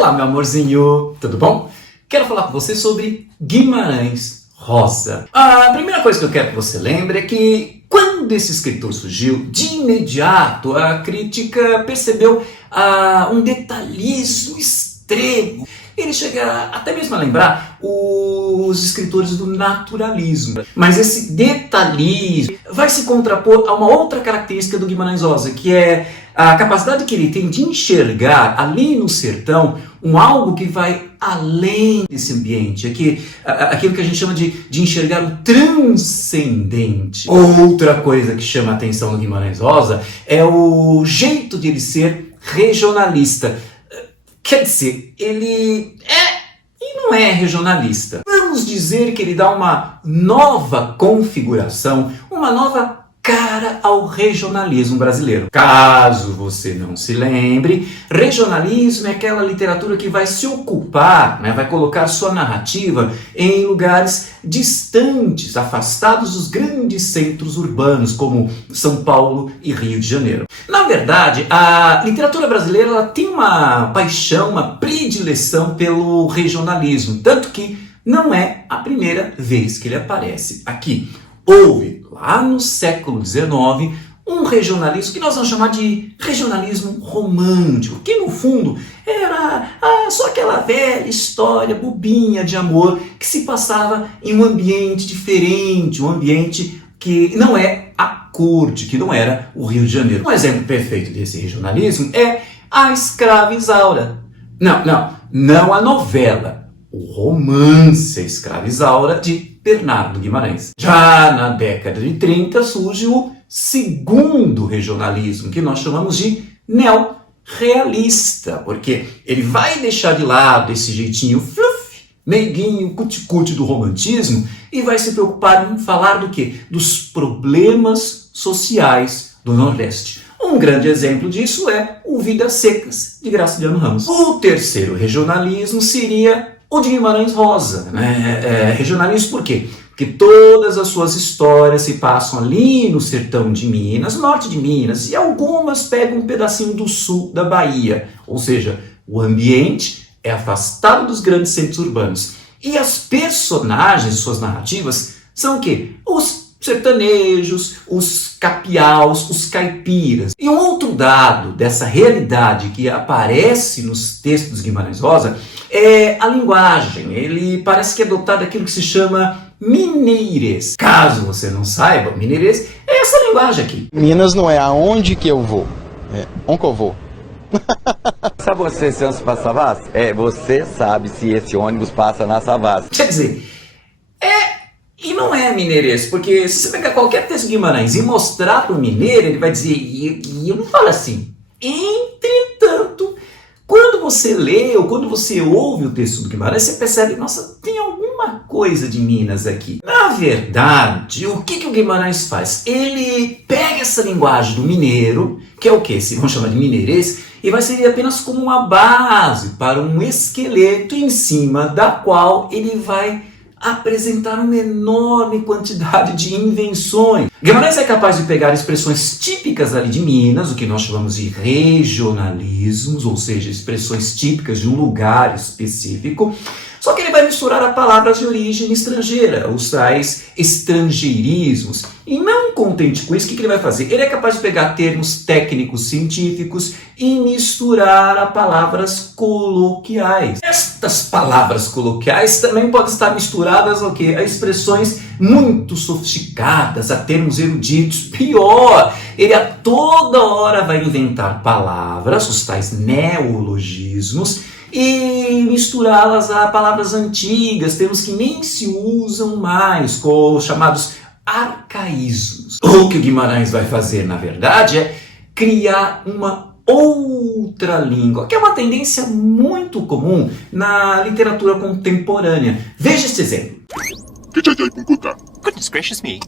Olá, meu amorzinho, tudo bom? Quero falar com você sobre Guimarães Rosa. A primeira coisa que eu quero que você lembre é que quando esse escritor surgiu, de imediato a crítica percebeu um detalhismo extremo. Ele chega até mesmo a lembrar os escritores do naturalismo. Mas esse detalhismo vai se contrapor a uma outra característica do Guimarães Rosa, que é a capacidade que ele tem de enxergar ali no sertão algo que vai além desse ambiente, aquilo que a gente chama de enxergar o transcendente. Outra coisa que chama a atenção do Guimarães Rosa é o jeito de ele ser regionalista. Quer dizer, ele é e não é regionalista. Vamos dizer que ele dá uma nova configuração, uma nova cara ao regionalismo brasileiro. Caso você não se lembre, regionalismo é aquela literatura que vai se ocupar, vai colocar sua narrativa em lugares distantes, afastados dos grandes centros urbanos, como São Paulo e Rio de Janeiro. Na verdade, a literatura brasileira ela tem uma paixão, uma predileção pelo regionalismo, tanto que não é a primeira vez que ele aparece aqui. Houve, lá no século XIX, um regionalismo que nós vamos chamar de regionalismo romântico, que no fundo era só aquela velha história bobinha de amor que se passava em um ambiente diferente, um ambiente que não é a corte, que não era o Rio de Janeiro. Um exemplo perfeito desse regionalismo é A Escrava Isaura. Não a novela, o romance A Escrava Isaura de Bernardo Guimarães. Já na década de 30 surge o segundo regionalismo, que nós chamamos de neorrealista, porque ele vai deixar de lado esse jeitinho fluff, meiguinho, cuticute do romantismo e vai se preocupar em falar do quê? Dos problemas sociais do Nordeste. Um grande exemplo disso é o Vidas Secas, de Graciliano Ramos. O terceiro regionalismo seria o de Guimarães Rosa. Regionalismo por quê? Porque todas as suas histórias se passam ali no sertão de Minas, norte de Minas, e algumas pegam um pedacinho do sul da Bahia. Ou seja, o ambiente é afastado dos grandes centros urbanos. E as personagens de suas narrativas são o quê? Os sertanejos, os capiaus, os caipiras. E um outro dado dessa realidade que aparece nos textos de Guimarães Rosa é a linguagem. Ele parece que é dotado daquilo que se chama mineirês. Caso você não saiba, mineirês é essa linguagem aqui. Minas não é aonde que eu vou, é onde que eu vou. Sabe você se ônibus passa Savassi? Você sabe se esse ônibus passa na Savassi. Quer dizer, e não é mineirês, porque se você pegar qualquer texto de Guimarães e mostrar para o mineiro, ele vai dizer, e eu não falo assim. Entretanto, quando você lê ou quando você ouve o texto do Guimarães, você percebe, nossa, tem alguma coisa de Minas aqui. Na verdade, o que o Guimarães faz? Ele pega essa linguagem do mineiro, que é o quê? Se vamos chamar de mineirês, e vai servir apenas como uma base para um esqueleto em cima da qual ele vai apresentar uma enorme quantidade de invenções. Guimarães é capaz de pegar expressões típicas ali de Minas, o que nós chamamos de regionalismos, ou seja, expressões típicas de um lugar específico, só que ele vai misturar a palavras de origem estrangeira, os tais estrangeirismos. E não contente com isso, o que ele vai fazer? Ele é capaz de pegar termos técnicos científicos e misturar a palavras coloquiais. Estas palavras coloquiais também podem estar misturadas ao quê? A expressões muito sofisticadas, a termos eruditos. Pior, ele a toda hora vai inventar palavras, os tais neologismos, e misturá-las a palavras antigas, termos que nem se usam mais, com chamados arcaísmos. O que o Guimarães vai fazer, na verdade, é criar uma outra língua, que é uma tendência muito comum na literatura contemporânea. Veja este exemplo. Goodness gracious me.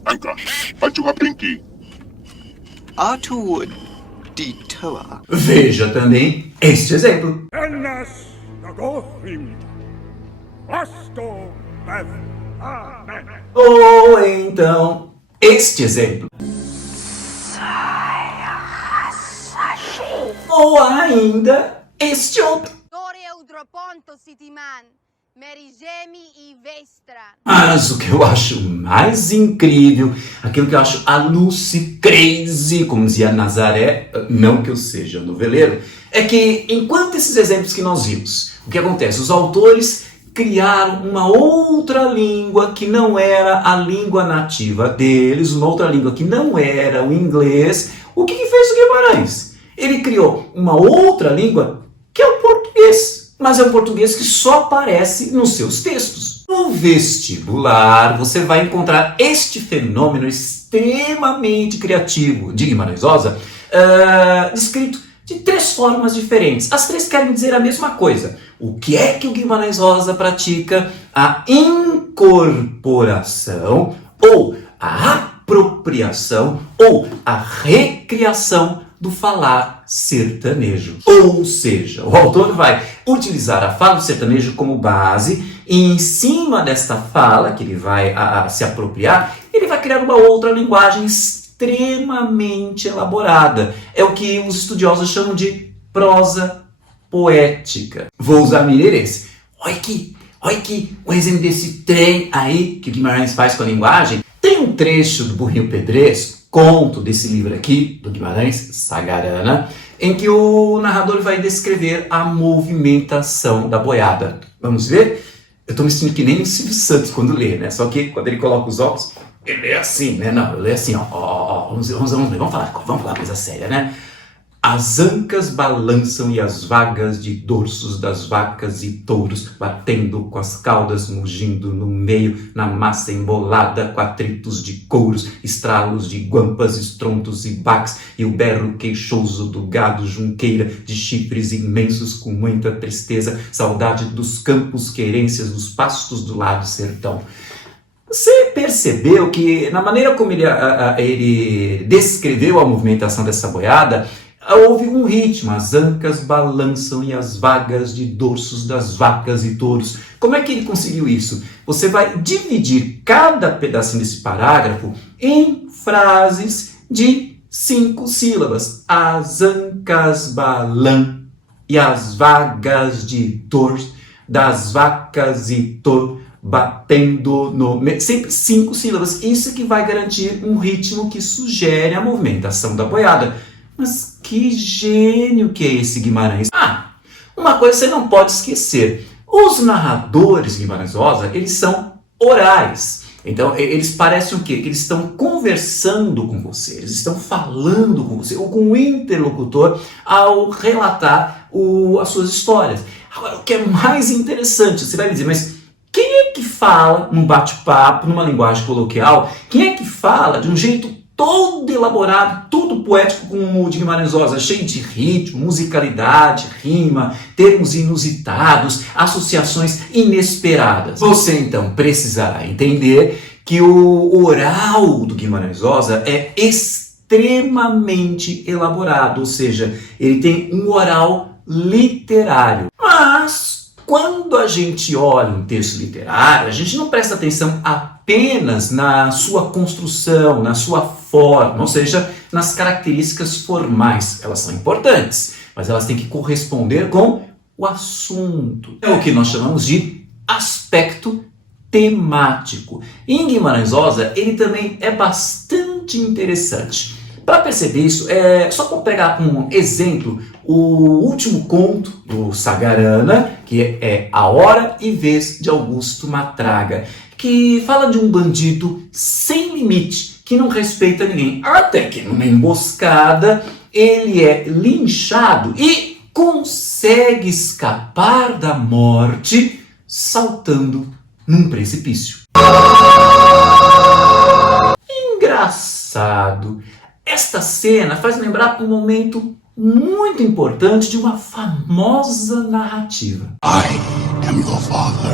Veja também este exemplo. Ou então este exemplo. Ou ainda este outro. ponto Citiman, Merigemi e Vestra. Mas o que eu acho mais incrível, aquilo que eu acho a Lucy crazy, como dizia Nazaré, não que eu seja noveleiro, é que enquanto esses exemplos que nós vimos, o que acontece? Os autores criaram uma outra língua que não era a língua nativa deles, uma outra língua que não era o inglês. O que fez o Guimarães? Ele criou uma outra língua que é o português, mas é um português que só aparece nos seus textos. No vestibular, você vai encontrar este fenômeno extremamente criativo de Guimarães Rosa descrito de 3 formas diferentes. As 3 querem dizer a mesma coisa. O que é que o Guimarães Rosa pratica? A incorporação, ou a apropriação, ou a recriação do falar sertanejo. Ou seja, o autor vai utilizar a fala do sertanejo como base e em cima desta fala, que ele vai se apropriar, ele vai criar uma outra linguagem extremamente elaborada. É o que os estudiosos chamam de prosa poética. Vou usar Mineirês. Olha aqui, um exemplo desse trem aí que o Guimarães faz com a linguagem. Tem um trecho do Burrinho Pedresco, conto desse livro aqui, do Guimarães, Sagarana, em que o narrador vai descrever a movimentação da boiada. Vamos ver? Eu estou me sentindo que nem o Silvio Santos quando lê, né? Só que quando ele coloca os óculos, ele é assim, né? Não, ele é assim, ó. Vamos falar coisa séria, né? As ancas balançam e as vagas de dorsos das vacas e touros, batendo com as caudas, mugindo no meio, na massa embolada, com atritos de couros, estralos de guampas, estrontos e baques, e o berro queixoso do gado junqueira, de chifres imensos com muita tristeza, saudade dos campos, querências dos pastos do lado sertão. Você percebeu que, na maneira como ele descreveu a movimentação dessa boiada, houve um ritmo, as ancas balançam e as vagas de dorsos das vacas e touros. Como é que ele conseguiu isso? Você vai dividir cada pedacinho desse parágrafo em frases de 5 sílabas. As ancas balam e as vagas de dorsos das vacas e touros batendo no... Sempre 5 sílabas. Isso que vai garantir um ritmo que sugere a movimentação da boiada. Mas que gênio que é esse Guimarães! Uma coisa você não pode esquecer. Os narradores de Guimarães Rosa, eles são orais. Então, eles parecem o quê? Que eles estão conversando com você, eles estão falando com você, ou com o interlocutor, ao relatar as suas histórias. Agora, o que é mais interessante, você vai me dizer, mas quem é que fala num bate-papo, numa linguagem coloquial, quem é que fala de um jeito todo elaborado, todo poético como o de Guimarães Rosa, cheio de ritmo, musicalidade, rima, termos inusitados, associações inesperadas? Você então precisará entender que o oral do Guimarães Rosa é extremamente elaborado, ou seja, ele tem um oral literário. Mas quando a gente olha um texto literário, a gente não presta atenção apenas na sua construção, na sua forma, ou seja, nas características formais. Elas são importantes, mas elas têm que corresponder com o assunto. É o que nós chamamos de aspecto temático. Em Guimarães Rosa, ele também é bastante interessante. Para perceber isso, é só pegar um exemplo, o último conto do Sagarana, que é A Hora e Vez de Augusto Matraga, que fala de um bandido sem limite, que não respeita ninguém. Até que numa emboscada ele é linchado e consegue escapar da morte saltando num precipício. Engraçado. Esta cena faz lembrar um momento muito importante de uma famosa narrativa. I am your father.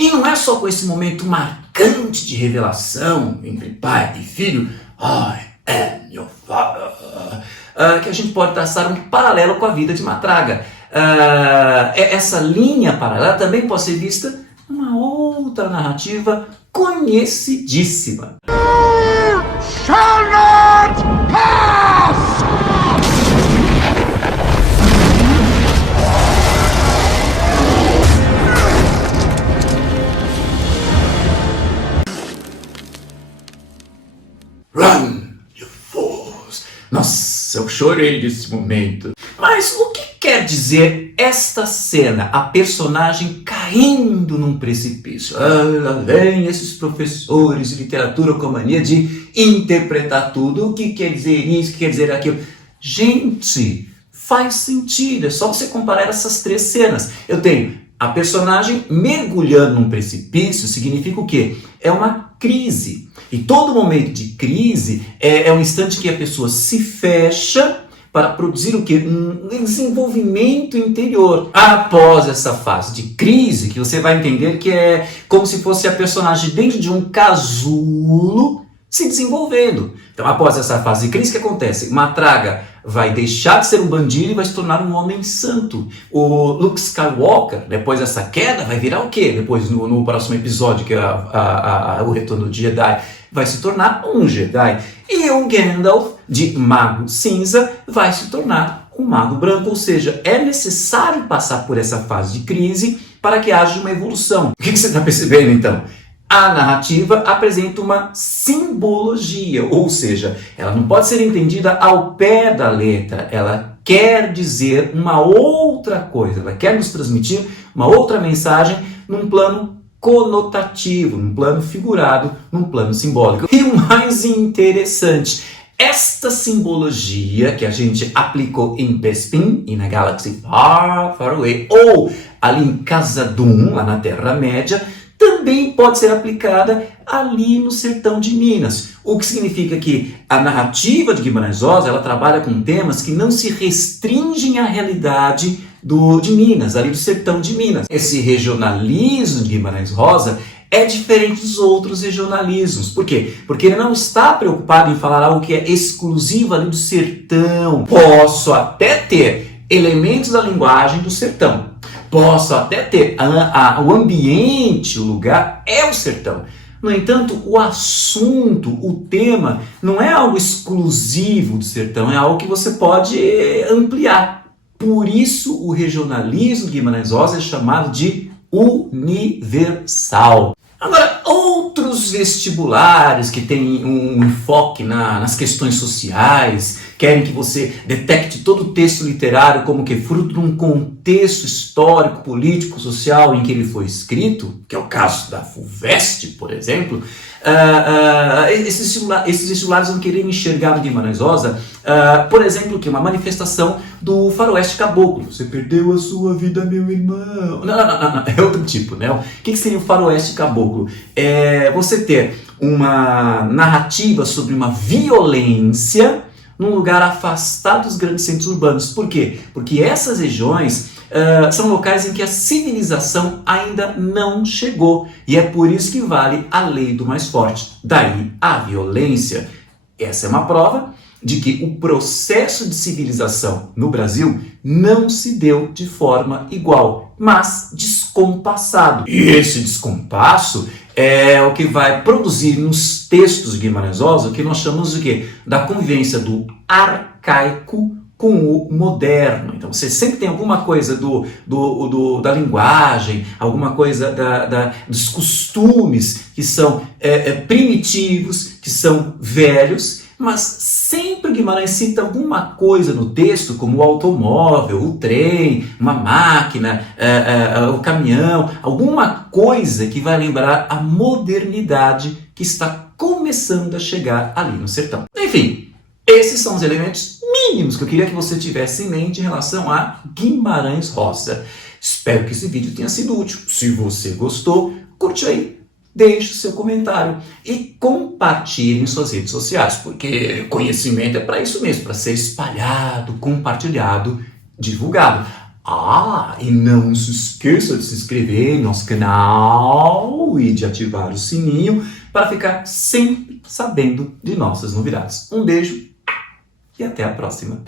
E não é só com esse momento marcante de revelação entre pai e filho, I am your father, que a gente pode traçar um paralelo com a vida de Matraga. Essa linha paralela também pode ser vista numa outra narrativa conhecidíssima. Shall not chorei nesse momento. Mas o que quer dizer esta cena? A personagem caindo num precipício. Lá vem esses professores de literatura com a mania de interpretar tudo. O que quer dizer isso? O que quer dizer aquilo? Gente, faz sentido. É só você comparar essas três cenas. Eu tenho a personagem mergulhando num precipício, significa o quê? É uma crise. E todo momento de crise é um instante que a pessoa se fecha para produzir o quê? Um desenvolvimento interior. Após essa fase de crise, que você vai entender que é como se fosse a personagem dentro de um casulo se desenvolvendo. Então, após essa fase de crise, o que acontece? Matraga vai deixar de ser um bandido e vai se tornar um homem santo. O Luke Skywalker, depois dessa queda, vai virar o quê? Depois, no próximo episódio, que é o Retorno do Jedi, vai se tornar um Jedi. E o Gandalf, de Mago Cinza, vai se tornar um Mago Branco. Ou seja, é necessário passar por essa fase de crise para que haja uma evolução. O que você está percebendo, então? A narrativa apresenta uma simbologia, ou seja, ela não pode ser entendida ao pé da letra, ela quer dizer uma outra coisa, ela quer nos transmitir uma outra mensagem num plano conotativo, num plano figurado, num plano simbólico. E o mais interessante, esta simbologia que a gente aplicou em Bespin, e na Galaxy Far, Far Away, ou ali em Khazad-dûm, lá na Terra-média, também pode ser aplicada ali no sertão de Minas. O que significa que a narrativa de Guimarães Rosa, ela trabalha com temas que não se restringem à realidade de Minas, ali do sertão de Minas. Esse regionalismo de Guimarães Rosa é diferente dos outros regionalismos. Por quê? Porque ele não está preocupado em falar algo que é exclusivo ali do sertão. Posso até ter elementos da linguagem do sertão. Posso até ter o ambiente, o lugar é o sertão. No entanto, o assunto, o tema, não é algo exclusivo do sertão, é algo que você pode ampliar. Por isso, o regionalismo de Guimarães Rosa é chamado de universal. Agora, outros vestibulares que têm um enfoque nas questões sociais, querem que você detecte todo o texto literário como que fruto de um contexto histórico, político, social em que ele foi escrito, que é o caso da FUVEST, por exemplo, esses vestibulares vão querer enxergar no Guimarães Rosa, por exemplo, que uma manifestação do faroeste caboclo. Você perdeu a sua vida, meu irmão. Não, é outro tipo, né? O que seria o faroeste caboclo? É você ter uma narrativa sobre uma violência num lugar afastado dos grandes centros urbanos. Por quê? Porque essas regiões são locais em que a civilização ainda não chegou. E é por isso que vale a lei do mais forte. Daí a violência. Essa é uma prova de que o processo de civilização no Brasil não se deu de forma igual, mas descompassado. E esse descompasso é o que vai produzir nos textos de Guimarães Rosa o que nós chamamos de quê? Da convivência do arcaico com o moderno. Então você sempre tem alguma coisa da linguagem, alguma coisa dos costumes que são primitivos, que são velhos, mas sempre Guimarães cita alguma coisa no texto, como o automóvel, o trem, uma máquina, o caminhão, alguma coisa que vai lembrar a modernidade que está começando a chegar ali no sertão. Enfim, esses são os elementos mínimos que eu queria que você tivesse em mente em relação a Guimarães Rosa. Espero que esse vídeo tenha sido útil. Se você gostou, curte aí, deixe o seu comentário e compartilhe em suas redes sociais, porque conhecimento é para isso mesmo, para ser espalhado, compartilhado, divulgado. E não se esqueça de se inscrever no nosso canal e de ativar o sininho para ficar sempre sabendo de nossas novidades. Um beijo e até a próxima.